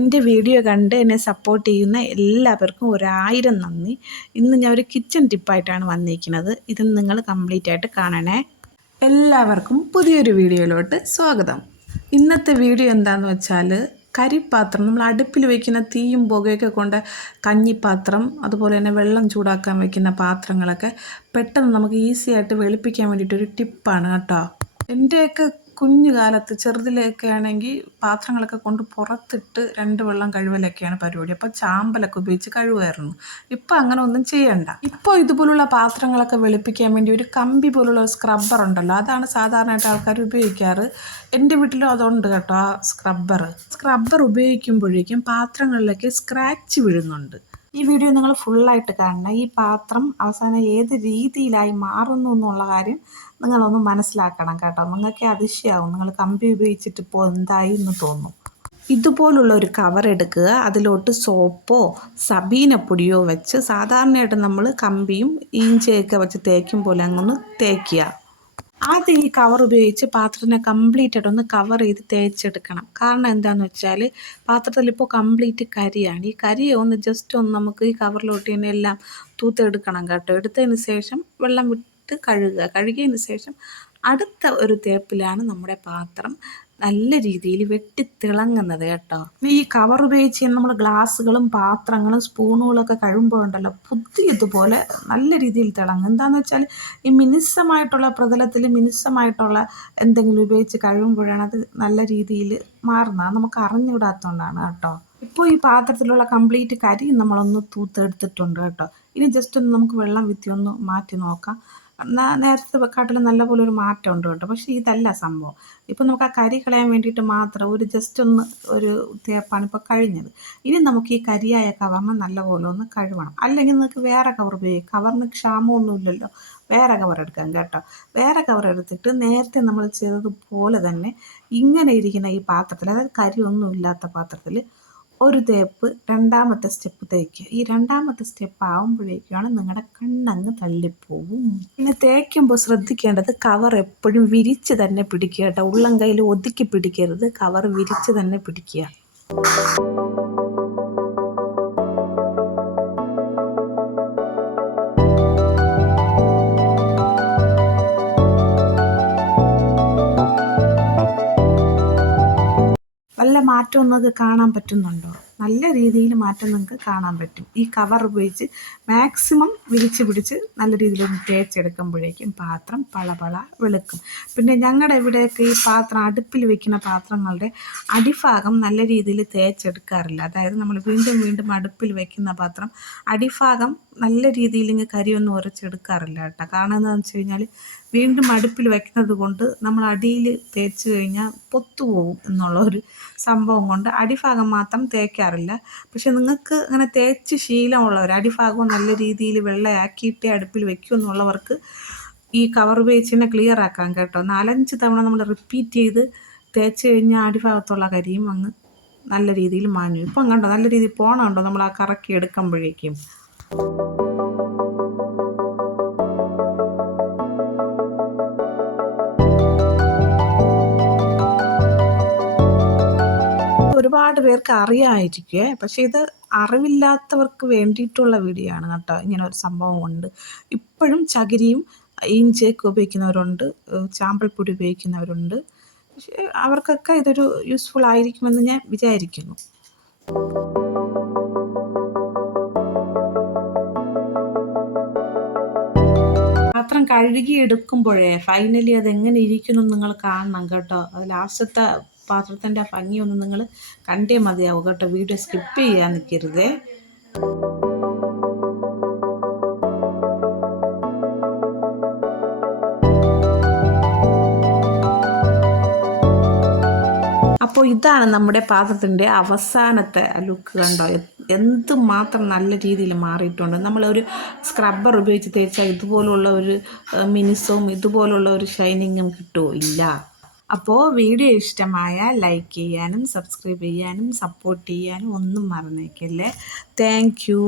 എൻ്റെ വീഡിയോ കണ്ട് എന്നെ സപ്പോർട്ട് ചെയ്യുന്ന എല്ലാവർക്കും 1000 നന്ദി. ഇന്ന് ഞാൻ ഒരു കിച്ചൺ ടിപ്പായിട്ടാണ് വന്നിരിക്കുന്നത്. ഇത് നിങ്ങൾ കംപ്ലീറ്റ് ആയിട്ട് കാണണേ. എല്ലാവർക്കും പുതിയൊരു വീഡിയോയിലോട്ട് സ്വാഗതം. ഇന്നത്തെ വീഡിയോ എന്താണെന്ന് വെച്ചാൽ കരിപ്പാത്രം, നമ്മൾ അടുപ്പിൽ വയ്ക്കുന്ന തീയും പുകയൊക്കെ കൊണ്ട് കഞ്ഞിപ്പാത്രം, അതുപോലെ തന്നെ വെള്ളം ചൂടാക്കാൻ വയ്ക്കുന്ന പാത്രങ്ങളൊക്കെ പെട്ടെന്ന് നമുക്ക് ഈസി ആയിട്ട് വെളുപ്പിക്കാൻ വേണ്ടിയിട്ടൊരു ടിപ്പാണ് കേട്ടോ. എൻ്റെയൊക്കെ കുഞ്ഞു കാലത്ത് ചെറുതിലൊക്കെ ആണെങ്കിൽ പാത്രങ്ങളൊക്കെ കൊണ്ട് പുറത്തിട്ട് 2 വെള്ളം കഴുകലൊക്കെയാണ് പരിപാടി. അപ്പോൾ ചാമ്പലൊക്കെ ഉപയോഗിച്ച് കഴുകുമായിരുന്നു. ഇപ്പോൾ അങ്ങനെ ഒന്നും ചെയ്യണ്ട. ഇപ്പോൾ ഇതുപോലുള്ള പാത്രങ്ങളൊക്കെ വെളുപ്പിക്കാൻ വേണ്ടി ഒരു കമ്പി പോലുള്ള സ്ക്രബ്ബർ ഉണ്ടല്ലോ, അതാണ് സാധാരണയായിട്ട് ആൾക്കാർ ഉപയോഗിക്കാറ്. എൻ്റെ വീട്ടിലും അതുണ്ട് കേട്ടോ, ആ സ്ക്രബ്ബർ ഉപയോഗിക്കുമ്പോഴേക്കും പാത്രങ്ങളിലേക്ക് സ്ക്രാച്ച് വീഴുന്നുണ്ട്. ഈ വീഡിയോ നിങ്ങൾ ഫുള്ളായിട്ട് കാണണം. ഈ പാത്രം അവസാനം ഏത് രീതിയിലായി മാറുന്നു എന്നുള്ള കാര്യം നിങ്ങളൊന്ന് മനസ്സിലാക്കണം കേട്ടോ. നിങ്ങൾക്ക് അതിശയാവും, നിങ്ങൾ കമ്പി ഉപയോഗിച്ചിട്ട് ഇപ്പോൾ എന്തായി എന്ന് തോന്നും. ഇതുപോലുള്ള ഒരു കവർ എടുക്കുക, അതിലോട്ട് സോപ്പോ സബീനപ്പൊടിയോ വെച്ച് സാധാരണയായിട്ട് നമ്മൾ കമ്പിയും ഈഞ്ചയൊക്കെ വെച്ച് തേക്കും പോലെ അങ്ങൊന്ന് തേക്കുക. ആദ്യം ഈ കവർ ഉപയോഗിച്ച് പാത്രത്തിനെ കംപ്ലീറ്റ് ആയിട്ട് ഒന്ന് കവർ ചെയ്ത് തേച്ചെടുക്കണം. കാരണം എന്താണെന്ന് വെച്ചാൽ പാത്രത്തിൽ ഇപ്പോൾ കംപ്ലീറ്റ് കരിയാണ്. ഈ കരിയെ ഒന്ന് ജസ്റ്റ് ഒന്ന് നമുക്ക് ഈ കവറിലോട്ട് തന്നെ എല്ലാം തൂത്തെടുക്കണം കേട്ടോ. എടുത്തതിന് ശേഷം വെള്ളം വിട്ട് കഴുകുക. കഴുകിയതിന് ശേഷം അടുത്ത ഒരു തേപ്പിലാണ് നമ്മുടെ പാത്രം നല്ല രീതിയിൽ വെട്ടിത്തിളങ്ങുന്നത് കേട്ടോ. ഈ കവർ ഉപയോഗിച്ച് നമ്മൾ ഗ്ലാസ്സുകളും പാത്രങ്ങളും സ്പൂണുകളൊക്കെ കഴുകുമ്പോൾ ഉണ്ടല്ലോ, പുതിയതുപോലെ നല്ല രീതിയിൽ തിളങ്ങും. എന്താണെന്ന് വെച്ചാൽ ഈ മിനുസമായിട്ടുള്ള പ്രതലത്തിൽ മിനുസമായിട്ടുള്ള എന്തെങ്കിലും ഉപയോഗിച്ച് കഴുകുമ്പോഴാണ് അത് നല്ല രീതിയിൽ മാറുന്നത്. നമുക്ക് അറിഞ്ഞുകൂടാത്തതുകൊണ്ടാണ് കേട്ടോ. ഇപ്പോൾ ഈ പാത്രത്തിലുള്ള കംപ്ലീറ്റ് കരി നമ്മളൊന്ന് തൂത്തെടുത്തിട്ടുണ്ട് കേട്ടോ. ഇനി ജസ്റ്റ് ഒന്ന് നമുക്ക് വെള്ളം വിത്തി ഒന്ന് മാറ്റി നോക്കാം. നേരത്തെ കാട്ടിലും നല്ലപോലെ ഒരു മാറ്റം ഉണ്ട് കേട്ടോ. പക്ഷേ ഇതല്ല സംഭവം. ഇപ്പോൾ നമുക്ക് ആ കരി കളയാൻ വേണ്ടിയിട്ട് മാത്രം ജസ്റ്റ് ഒന്ന് ഒരു തേപ്പാണ് ഇപ്പോൾ കഴിഞ്ഞത്. ഇനി നമുക്ക് ഈ കരിയായ കവറിന് നല്ലപോലെ ഒന്ന് കഴുകണം. അല്ലെങ്കിൽ നിങ്ങൾക്ക് വേറെ കവർ ഉപയോഗിക്കാം. കവറിന് ക്ഷാമമൊന്നുമില്ലല്ലോ, വേറെ കവർ എടുക്കാം കേട്ടോ. വേറെ കവർ എടുത്തിട്ട് നേരത്തെ നമ്മൾ ചെയ്തതുപോലെ തന്നെ ഇങ്ങനെ ഇരിക്കുന്ന ഈ പാത്രത്തിൽ, അതായത് കരിയൊന്നും ഇല്ലാത്ത പാത്രത്തിൽ ഒരു തേപ്പ്, രണ്ടാമത്തെ സ്റ്റെപ്പ് തേക്കുക. ഈ രണ്ടാമത്തെ സ്റ്റെപ്പ് ആകുമ്പോഴേക്കാണ് നിങ്ങളുടെ കണ്ണങ്ങ് തള്ളിപ്പോവും. പിന്നെ തേക്കുമ്പോൾ ശ്രദ്ധിക്കേണ്ടത് കവർ എപ്പോഴും വിരിച്ച് തന്നെ പിടിക്കുക കേട്ടോ. ഉള്ളം കയ്യിൽ ഒതുക്കി പിടിക്കരുത്, കവർ വിരിച്ച് തന്നെ പിടിക്കുക. നല്ല മാറ്റം ഒന്നത് കാണാൻ പറ്റുന്നുണ്ടോ? നല്ല രീതിയിൽ മാറ്റം നിങ്ങൾക്ക് കാണാൻ പറ്റും. ഈ കവർ ഉപയോഗിച്ച് മാക്സിമം വിരിച്ച് പിടിച്ച് നല്ല രീതിയിൽ ഒന്ന് തേച്ചെടുക്കുമ്പോഴേക്കും പാത്രം പളപള വെളുക്കും. പിന്നെ ഞങ്ങളുടെ ഇവിടെയൊക്കെ ഈ പാത്രം അടുപ്പിൽ വെക്കുന്ന പാത്രങ്ങളുടെ അടിഭാഗം നല്ല രീതിയിൽ തേച്ചെടുക്കാറില്ല. അതായത് നമ്മൾ വീണ്ടും വീണ്ടും അടുപ്പിൽ വെക്കുന്ന പാത്രം അടിഭാഗം നല്ല രീതിയിൽ ഇങ്ങനെ കരിയൊന്നും ഉരച്ചെടുക്കാറില്ല കേട്ടോ. കാരണം എന്താണെന്ന് വെച്ച് കഴിഞ്ഞാൽ വീണ്ടും അടുപ്പിൽ വയ്ക്കുന്നത് കൊണ്ട് നമ്മൾ അടിയിൽ തേച്ച് കഴിഞ്ഞാൽ പൊത്തുപോകും എന്നുള്ള ഒരു സംഭവം കൊണ്ട് അടിഭാഗം മാത്രം തേക്കാറില്ല. പക്ഷെ നിങ്ങൾക്ക് അങ്ങനെ തേച്ച് ശീലമുള്ളവർ, അടിഭാഗവും നല്ല രീതിയിൽ വെള്ളയാക്കിയിട്ടേ അടുപ്പിൽ വയ്ക്കും എന്നുള്ളവർക്ക് ഈ കവർ ഉപയോഗിച്ച് തന്നെ ക്ലിയർ ആക്കാം കേട്ടോ. 4-5 തവണ നമ്മൾ റിപ്പീറ്റ് ചെയ്ത് തേച്ച് കഴിഞ്ഞാൽ അടിഭാഗത്തുള്ള കരിയും അങ്ങ് നല്ല രീതിയിൽ മാഞ്ഞു. ഇപ്പം കണ്ടോ നല്ല രീതിയിൽ പോകണമുണ്ടോ നമ്മൾ ആ കറക്കി എടുക്കുമ്പോഴേക്കും. ഒരുപാട് പേർക്ക് അറിയാമായിരിക്കുമേ, പക്ഷേ ഇത് അറിവില്ലാത്തവർക്ക് വേണ്ടിയിട്ടുള്ള വീഡിയോ ആണ് കേട്ടോ. ഇങ്ങനെ ഒരു സംഭവം ഉണ്ട്. ഇപ്പോഴും ചകിരിയും ഇഞ്ചിയൊക്കെ ഉപയോഗിക്കുന്നവരുണ്ട്, ചാമ്പൽപ്പൊടി ഉപയോഗിക്കുന്നവരുണ്ട്. പക്ഷേ അവർക്കൊക്കെ ഇതൊരു യൂസ്ഫുൾ ആയിരിക്കുമെന്ന് ഞാൻ വിചാരിക്കുന്നു. പാത്രം കഴുകിയെടുക്കുമ്പോഴേ ഫൈനലി അതെങ്ങനെ ഇരിക്കുന്നു നിങ്ങൾ കാണണം കേട്ടോ. അത് ലാസ്റ്റത്തെ പാത്രത്തിൻ്റെ ഭംഗിയൊന്നും നിങ്ങൾ കണ്ടേ മതിയാവും കേട്ടോ. വീഡിയോ സ്കിപ്പ് ചെയ്യാൻ നിൽക്കരുതേ. അപ്പോൾ ഇതാണ് നമ്മുടെ പാത്രത്തിൻ്റെ അവസാനത്തെ ലുക്ക് കണ്ടോ. എന്തുമാത്രം നല്ല രീതിയിൽ മാറിയിട്ടുണ്ട്. നമ്മളൊരു സ്ക്രബ്ബർ ഉപയോഗിച്ച് തേച്ചാൽ ഇതുപോലുള്ള ഒരു മിനുസവും ഇതുപോലുള്ള ഒരു ഷൈനിങ്ങും കിട്ടുമോ? ഇല്ല. അപ്പോൾ വീഡിയോ ഇഷ്ടമായാൽ ലൈക്ക് ചെയ്യാനും സബ്സ്ക്രൈബ് ചെയ്യാനും സപ്പോർട്ട് ചെയ്യാനും ഒന്നും മറന്നേക്കല്ലേ. Thank you.